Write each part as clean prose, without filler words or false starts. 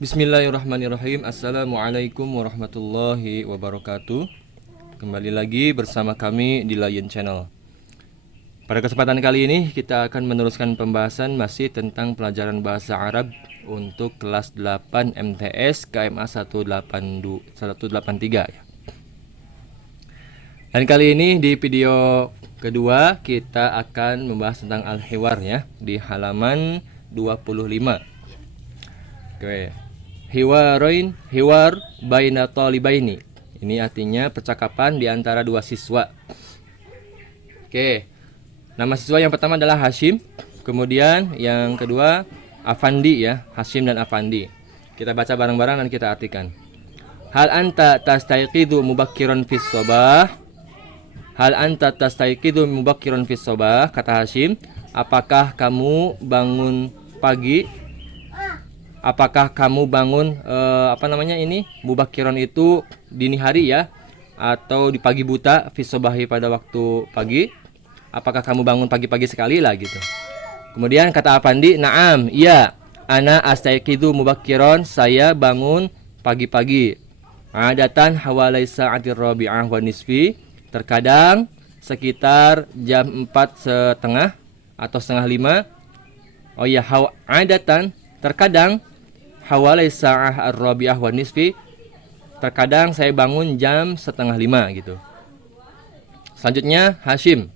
Bismillahirrahmanirrahim. Assalamualaikum warahmatullahi wabarakatuh. Kembali lagi bersama kami di Lion Channel. Pada kesempatan kali ini kita akan meneruskan pembahasan masih tentang pelajaran bahasa Arab untuk kelas 8 MTS KMA 183 ya. Dan kali ini di video kedua kita akan membahas tentang al-hiwar ya, di halaman 25. Oke. Hiwar baina talibaini. Ini artinya percakapan di antara dua siswa. Oke. Nama siswa yang pertama adalah Hashim, kemudian yang kedua Afandi ya, Hashim dan Afandi. Kita baca bareng-bareng dan kita artikan. Hal anta tastayqidu mubakkiran fis sabah? Hal anta tastayqidu mubakkiran fis sabah? Kata Hashim, apakah kamu bangun pagi? Apakah kamu bangun mubakiron itu dini hari ya, atau di pagi buta, fisobahi pada waktu pagi? Apakah kamu bangun pagi-pagi sekali lah gitu. Kemudian kata Afandi, na'am, iya, ana astayqidu mubakiron, saya bangun pagi-pagi. Adatan hawalai sa'atir rabi'ah wa nisfi, terkadang sekitar jam 4:30 atau setengah 5. Oh ya, adatan terkadang hawalai sa'ah ar-rabi'ah wa nisfi, terkadang saya bangun jam 4:30 gitu. Selanjutnya Hashim,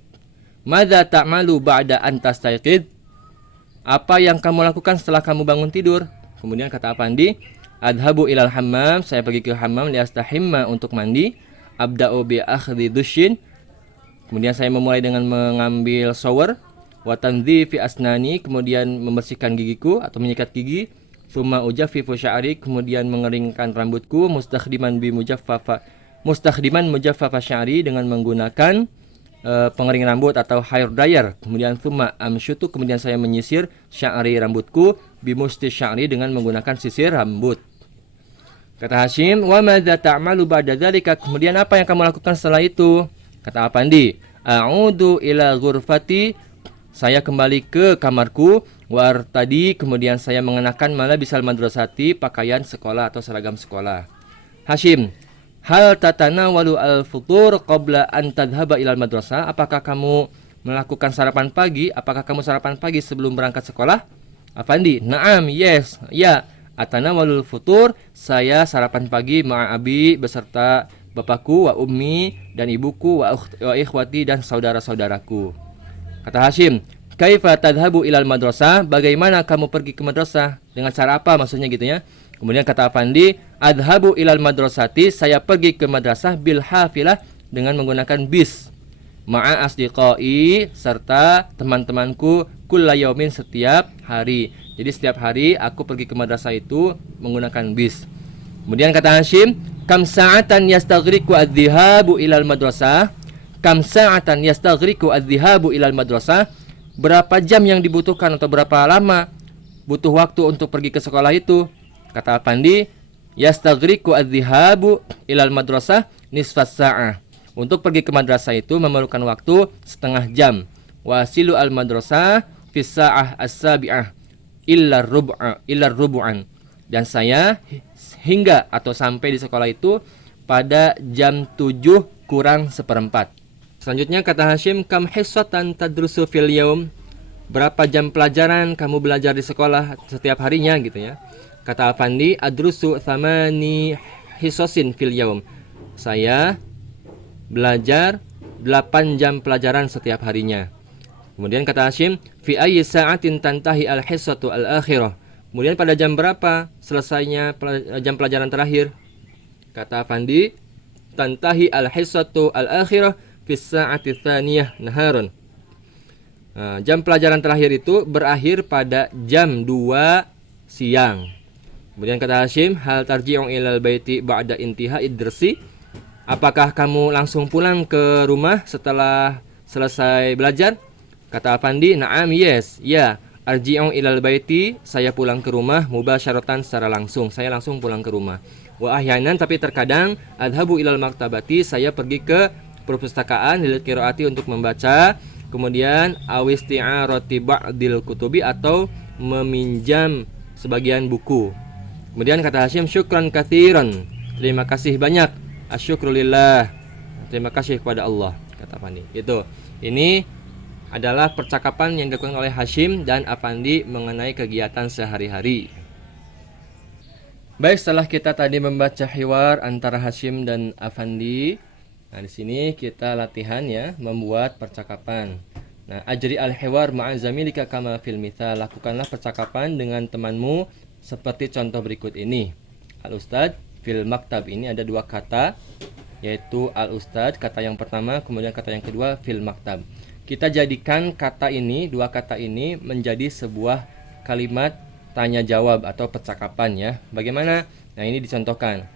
madza ta'malu ba'da an tastayqid? Apa yang kamu lakukan setelah kamu bangun tidur? Kemudian kata Afandi, adhabu ilal hammam, saya pergi ke hammam liastahimma, untuk mandi. Abda'u bi akhdhi dushin, kemudian saya memulai dengan mengambil shower. Wa tandzifi asnani, kemudian membersihkan gigiku atau menyikat gigi. Tsumma ujaffifu sya'ri, kemudian mengeringkan rambutku. Mustakhdiman mujaffafa sya'ri, dengan menggunakan pengering rambut atau hair dryer. Kemudian tsumma amsyutu, kemudian saya menyisir sya'ri, rambutku. Bimusti sya'ri, dengan menggunakan sisir rambut. Kata Hashim, wa madza ta'malu ba'da dzalika? Kemudian apa yang kamu lakukan setelah itu? Kata Afandi, a'udu ila ghurfati, saya kembali ke kamarku. War tadi, kemudian saya mengenakan malabisal madrasati, pakaian sekolah atau seragam sekolah. Hashim, hal tatanawalu al-futur qabla an tadhhaba ilal madrasah? Apakah kamu melakukan sarapan pagi? Apakah kamu sarapan pagi sebelum berangkat sekolah? Afandi, na'am, yes, ya. Atanawalul futur, saya sarapan pagi ma'abi, beserta bapakku, wa ummi, dan ibuku, wa ikhwati, dan saudara-saudaraku. Kata Hashim, kaifa tadhabu ilal madrasah? Bagaimana kamu pergi ke madrasah? Dengan cara apa maksudnya gitu ya? Kemudian kata Afandi, adhabu ilal madrasati, saya pergi ke madrasah bil hafilah, dengan menggunakan bis. Ma'a asdiqai, serta teman-temanku, kulla yaumin, setiap hari. Jadi setiap hari aku pergi ke madrasah itu menggunakan bis. Kemudian kata Hashim, kam sa'atan yastaghriqu adh-dhihabu ilal madrasah? Kam sa'atan yastaghriqu adh-dhihabu ilal madrasah? Berapa jam yang dibutuhkan atau berapa lama butuh waktu untuk pergi ke sekolah itu? Kata Afandi, yastaghriqu adh-dhihabu ilal madrasah nisfas sa'ah. Untuk pergi ke madrasah itu memerlukan waktu setengah jam. Wasilu al madrasah fis sa'ah as-sabi'ah illa rubu'an. Dan saya hingga atau sampai di sekolah itu pada jam 7 kurang seperempat. Selanjutnya kata Hashim, kam hissatan tadrusu fil yaum? Berapa jam pelajaran kamu belajar di sekolah setiap harinya gitu ya? Kata Afandi, adrusu thamani hissasin fil yaum. Saya belajar 8 jam pelajaran setiap harinya. Kemudian kata Hashim, fi ayyi sa'atin tantahi al-hissatu al-akhirah? Kemudian pada jam berapa selesainya jam pelajaran terakhir? Kata Afandi, tantahi al-hissatu al-akhirah fi sa'ati tsaniyah naharon. Jam pelajaran terakhir itu berakhir pada jam 2 siang. Kemudian kata Hashim, hal tarji'u ilal baiti ba'da intihai darsi? Apakah kamu langsung pulang ke rumah setelah selesai belajar? Kata Afandi, na'am, yes, ya. Arji'u ilal baiti, saya pulang ke rumah, mubasyaratan, secara langsung. Saya langsung pulang ke rumah. Wa ahyanan, tapi terkadang, adhabu ilal maktabati, saya pergi ke perpustakaan lil qiraati, untuk membaca. Kemudian awisti'arati ba'dil kutubi, atau meminjam sebagian buku. Kemudian kata Hashim, syukran katsiran. Terima kasih banyak. Asyukrulillah. Terima kasih kepada Allah, kata Afandi. Itu. Ini adalah percakapan yang dilakukan oleh Hashim dan Afandi mengenai kegiatan sehari-hari. Baik, setelah kita tadi membaca hiwar antara Hashim dan Afandi, nah di sini kita latihan ya, membuat percakapan. Nah, ajri al-hiwar ma'a zamilika kama fil mithal. Lakukanlah percakapan dengan temanmu seperti contoh berikut ini. Al-ustad fil maktab, ini ada dua kata, yaitu al-ustad kata yang pertama, kemudian kata yang kedua fil maktab. Kita jadikan kata ini, dua kata ini menjadi sebuah kalimat tanya jawab atau percakapan ya. Bagaimana? Nah, ini dicontohkan.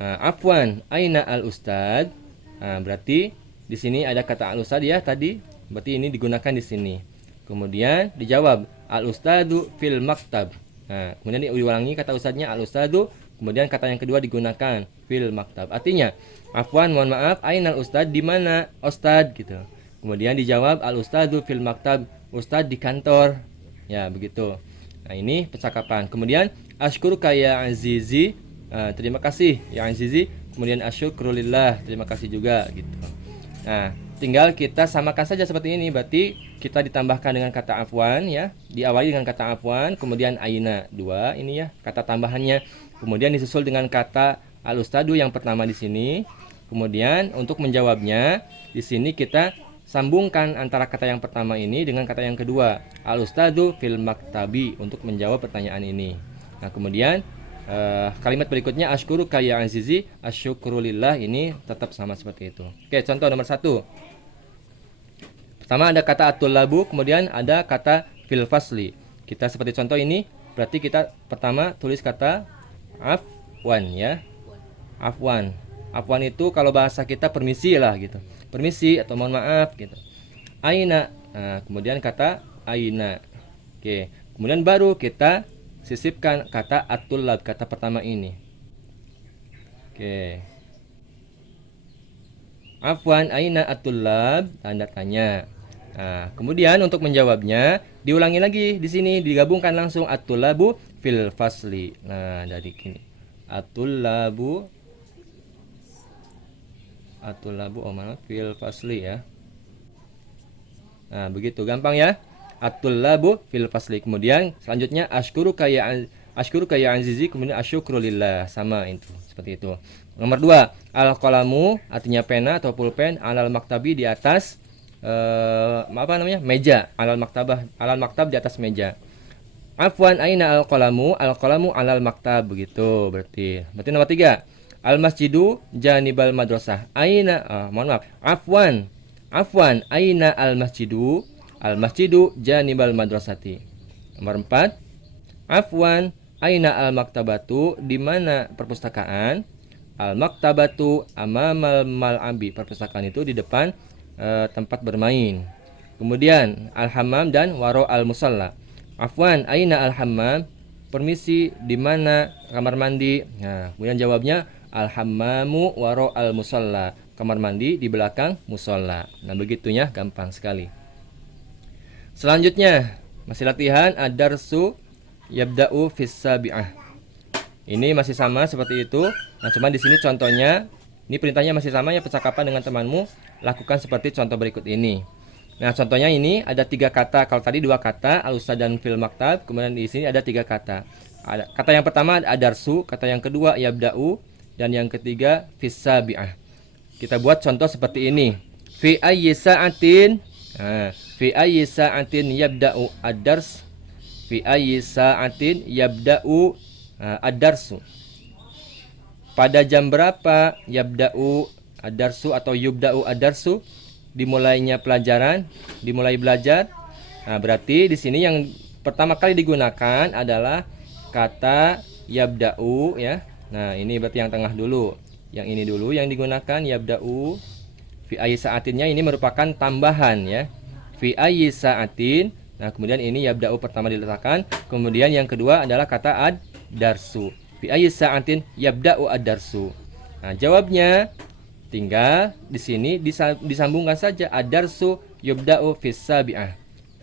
Afwan, aina al-ustad? Nah, berarti di sini ada kata al-ustad ya tadi. Berarti ini digunakan di sini. Kemudian dijawab, al-ustadu fil maktab. Nah, kemudian diulangi kata ustadnya, al-ustadu. Kemudian kata yang kedua digunakan, fil maktab. Artinya, afwan, mohon maaf, ainal ustad, di mana ustad gitu. Kemudian dijawab, al-ustadu fil maktab, ustad di kantor. Ya, begitu. Nah, ini percakapan. Kemudian asykuruka ya azizi, terima kasih ya azizi. Kemudian asyukrulillah, terima kasih juga gitu. Nah, tinggal kita samakan saja seperti ini. Berarti kita ditambahkan dengan kata afwan ya, diawali dengan kata afwan, kemudian aina, dua ini ya kata tambahannya. Kemudian disusul dengan kata al-ustadu yang pertama di sini. Kemudian untuk menjawabnya di sini kita sambungkan antara kata yang pertama ini dengan kata yang kedua, al-ustadu fil maktabi, untuk menjawab pertanyaan ini. Nah, kemudian kalimat berikutnya asykuruka ya azizi, asyukrulillah, ini tetap sama seperti itu. Oke, contoh nomor 1. Pertama ada kata at-tullabu, kemudian ada kata fil fasli. Kita seperti contoh ini, berarti kita pertama tulis kata afwan ya. Afwan. Afwan itu kalau bahasa kita permisi lah gitu. Permisi atau mohon maaf gitu. Aina. Nah, kemudian kata aina. Oke. Kemudian baru kita sisipkan kata at-tullab, kata pertama ini. Oke. Afwan, aina at-tullab, tanda tanya. Nah, kemudian untuk menjawabnya diulangi lagi di sini, digabungkan langsung at-tullabu fil fasli. Nah, dari sini. At-tullabu fil fasli ya. Nah, begitu gampang ya. At-tullabu fil fasli. Kemudian selanjutnya asykuruka ya azizi, kemudian asyukrulillah, sama itu, seperti itu. Nomor 2, al-qalamu artinya pena atau pulpen, alal maktabi di atas meja, alal maktab di atas meja. Afwan, aina al-qalamu alal maktab, begitu berarti. Berarti nomor 3, al-masjidu janibal madrasah. Afwan, aina al-masjidu janibal madrasati. Nomor 4, afwan, aina al-maktabatu, di mana perpustakaan? Al-maktabatu amamal mal'abi, perpustakaan itu di depan tempat bermain. Kemudian al-hammam dan waro al-musalla. Afwan, aina al-hammam, permisi, di mana kamar mandi? Nah, kemudian jawabnya al-hammamu waro al-musalla, kamar mandi di belakang musalla. Nah, begitunya, gampang sekali. Selanjutnya masih latihan ad-darsu yabda'u fis sabi'ah. Ini masih sama seperti itu. Nah, cuma di sini contohnya, ini perintahnya masih sama ya, percakapan dengan temanmu, lakukan seperti contoh berikut ini. Nah, contohnya ini ada 3 kata. Kalau tadi 2 kata, al-ustad dan fil maktab, kemudian di sini ada 3 kata. Kata yang pertama ad-darsu, kata yang kedua yabda'u, dan yang ketiga fis sabi'ah. Kita buat contoh seperti ini. Fi ayyi sa'atin, fi ayyi sa'atin yabda'u ad-dars. Fi ayyi sa'atin yabda'u ad-darsu. Pada jam berapa yabda'u ad-darsu atau yubda'u ad-darsu, dimulainya pelajaran, dimulai belajar. Nah, berarti di sini yang pertama kali digunakan adalah kata yabda'u ya. Nah, ini berarti yang tengah dulu. Yang ini dulu yang digunakan, yabda'u. Fi ayyi sa'atinnya ini merupakan tambahan ya. Fi ayyi sa'atin. Nah, kemudian ini yabda'u pertama diletakkan. Kemudian yang kedua adalah kata ad-darsu. Fi ayyi sa'atin yabda'u ad-darsu. Nah, jawabnya tinggal di sini disambungkan saja, ad-darsu yubda'u fis sabi'ah.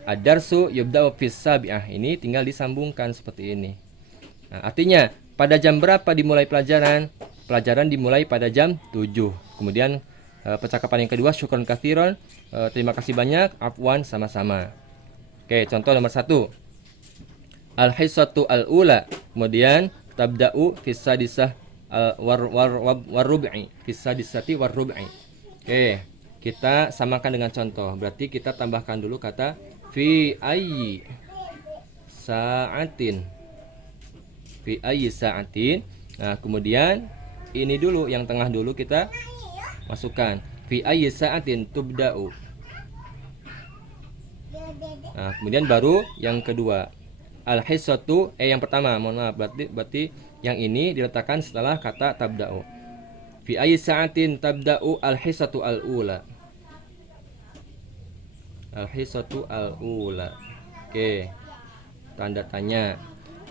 Ad-darsu yubda'u fis sabi'ah. Ini tinggal disambungkan seperti ini. Nah, artinya Pada jam berapa dimulai pelajaran? Pelajaran dimulai pada jam 7. Kemudian percakapan yang kedua, syukron kathiron, terima kasih banyak, afwan, sama-sama. Oke, contoh nomor 1. Al-hissatu al-ula. Kemudian tabda'u fisadisah warrub'i. Fisadisati warrub'i. Oke, kita samakan dengan contoh. Berarti kita tambahkan dulu kata fi ayyi sa'atin. Fi ayyi sa'atin. Nah, kemudian ini dulu, yang tengah dulu kita masukkan. Fi ayyi sa'atin tubda'u. Nah, kemudian baru yang kedua. Al-hissatu, yang pertama, mohon maaf, berarti yang ini diletakkan setelah kata tabda'u. Fi ayyi sa'atin tabda'u al-hissatu al-ula. Al-hissatu al-ula. Oke. Tanda tanya.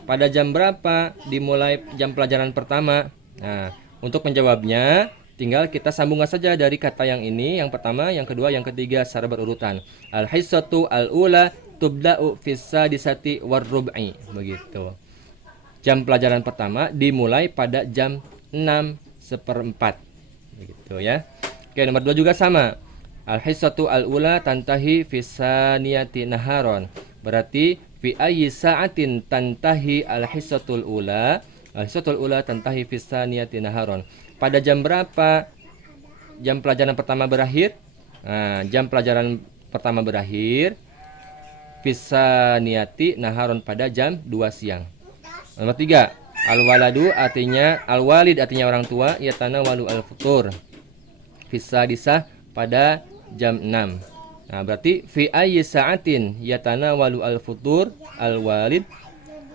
Pada jam berapa dimulai jam pelajaran pertama? Nah, untuk menjawabnya tinggal kita sambungkan saja dari kata yang ini, yang pertama, yang kedua, yang ketiga secara berurutan. Al-hissatu al-ula tubda'u fisadisati warrub'i. Begitu. Jam pelajaran pertama dimulai pada jam 6:04. Begitu ya. Oke, nomor 2 juga sama. Al-hissatu al-ula tantahi fisaniyati naharon. Berarti fi ayyi sa'atin tantahi al-hissatul ula. Al-hissatul ula tantahi fisaniyati naharon. Pada jam berapa jam pelajaran pertama berakhir? Nah, jam pelajaran pertama berakhir fisaniyati naharon pada jam 2 siang. Nomor 3, al-waladu artinya al-walid artinya orang tua, yatanawalu al-futur. Fisadisah pada jam 6. Nah, berarti fi ayyi sa'atin yatanawalu al-futur al-walid.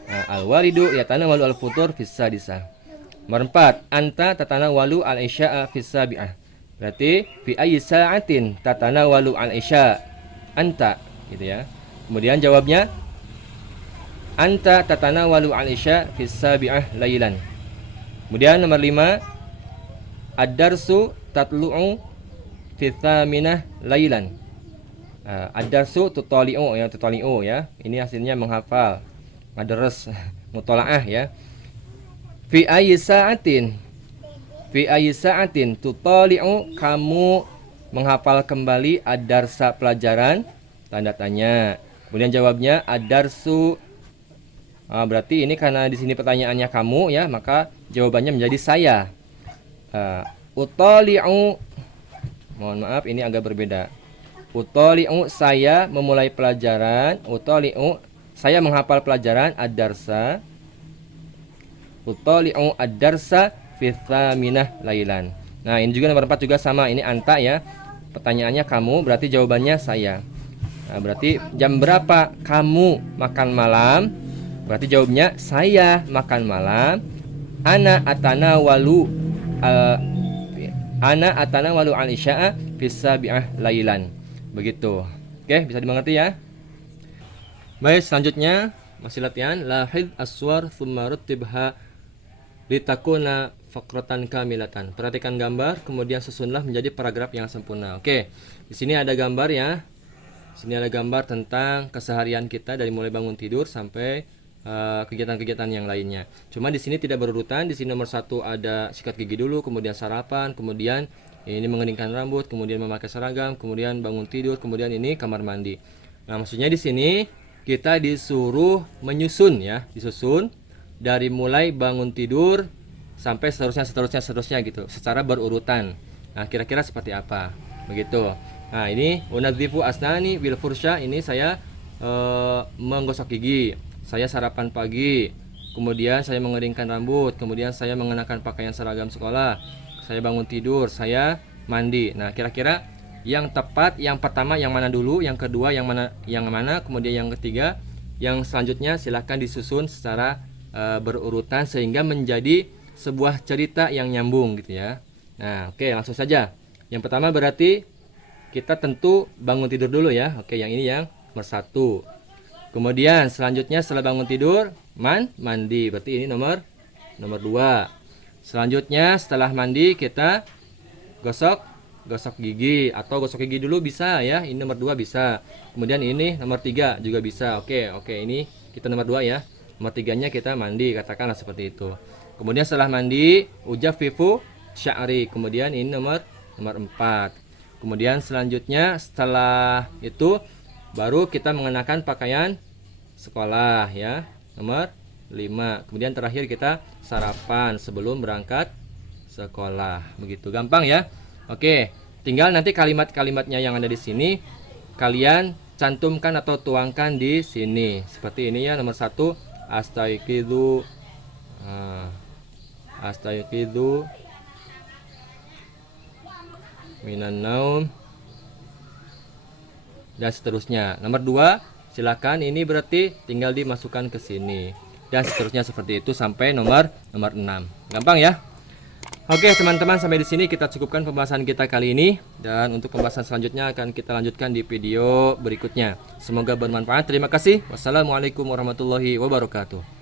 Nah, al-walidu yatanawalu al-futur fisadisah. Nomor 4, anta tatanawalu al-isya'a fisabi'ah. Berarti fi ayyi sa'atin tatanawalu al-isya'. Anta, gitu ya. Kemudian jawabnya anta tatanawalu al-isya' fisabi'ah lailan. Kemudian nomor 5, ad-darsu tatlu'u fi thaminah lailan. Ad-darsu tutali'u ya, tutali'u ya. Ini hasilnya menghafal. Madras mutalaah ya. Fi ayyi sa'atin. Fi ayyi sa'atin tutali'u, kamu menghafal kembali ad-darsa pelajaran, tanda tanya. Kemudian jawabnya ad-darsu. Berarti ini karena di sini pertanyaannya kamu ya, maka jawabannya menjadi saya. Utali'u, mohon maaf ini agak berbeda. Utali'u, saya memulai pelajaran. Utali'u, saya menghafal pelajaran ad-darsa. Utali'u ad-darsa fi thaminah lailan. Nah, ini juga nomor 4 juga sama. Ini anta ya. Pertanyaannya kamu, berarti jawabannya saya. Nah, berarti jam berapa kamu makan malam? Berarti jawabnya saya makan malam. Ana atanawalu al-isya'a fi sabi'ah lailan. Begitu. Oke, bisa dimengerti ya? Baik, selanjutnya masih latihan lahid aswar thumma ruttibha litakuna faqratan kamilatan. Perhatikan gambar, kemudian susunlah menjadi paragraf yang sempurna. Oke. Di sini ada gambar ya. Di sini ada gambar tentang keseharian kita dari mulai bangun tidur sampai kegiatan-kegiatan yang lainnya. Cuma di sini tidak berurutan. Di sini nomor 1 ada sikat gigi dulu, kemudian sarapan, kemudian ini mengeringkan rambut, kemudian memakai seragam, kemudian bangun tidur, kemudian ini kamar mandi. Nah, maksudnya di sini kita disuruh menyusun ya, disusun dari mulai bangun tidur sampai seterusnya gitu, secara berurutan. Nah, kira-kira seperti apa? Begitu. Nah, ini unadzifu asnani bil fursha, ini saya menggosok gigi. Saya sarapan pagi, kemudian saya mengeringkan rambut, kemudian saya mengenakan pakaian seragam sekolah, saya bangun tidur, saya mandi. Nah, kira-kira yang tepat yang pertama yang mana dulu, yang kedua yang mana, kemudian yang ketiga, yang selanjutnya silahkan disusun secara berurutan sehingga menjadi sebuah cerita yang nyambung gitu ya. Nah, oke, langsung saja. Yang pertama berarti kita tentu bangun tidur dulu ya. Oke, yang ini yang nomor 1. Kemudian selanjutnya setelah bangun tidur mandi. Berarti ini nomor 2. Selanjutnya setelah mandi kita gosok gigi, atau gosok gigi dulu bisa ya. Ini nomor 2 bisa. Kemudian ini nomor 3 juga bisa. Oke, ini kita nomor 2 ya. Nomor 3-nya kita mandi, katakanlah seperti itu. Kemudian setelah mandi, ujaffifu sya'ri. Kemudian ini nomor 4. Kemudian selanjutnya setelah itu baru kita mengenakan pakaian sekolah ya. Nomor 5. Kemudian terakhir kita sarapan sebelum berangkat sekolah. Begitu gampang ya. Oke, tinggal nanti kalimat-kalimatnya yang ada di sini kalian cantumkan atau tuangkan di sini. Seperti ini ya, nomor 1 astaiqidu astaiqidu minan naum dan seterusnya. Nomor 2, silakan ini berarti tinggal dimasukkan ke sini dan seterusnya seperti itu sampai nomor 6. Gampang ya? Oke, teman-teman, sampai di sini kita cukupkan pembahasan kita kali ini dan untuk pembahasan selanjutnya akan kita lanjutkan di video berikutnya. Semoga bermanfaat. Terima kasih. Wassalamualaikum warahmatullahi wabarakatuh.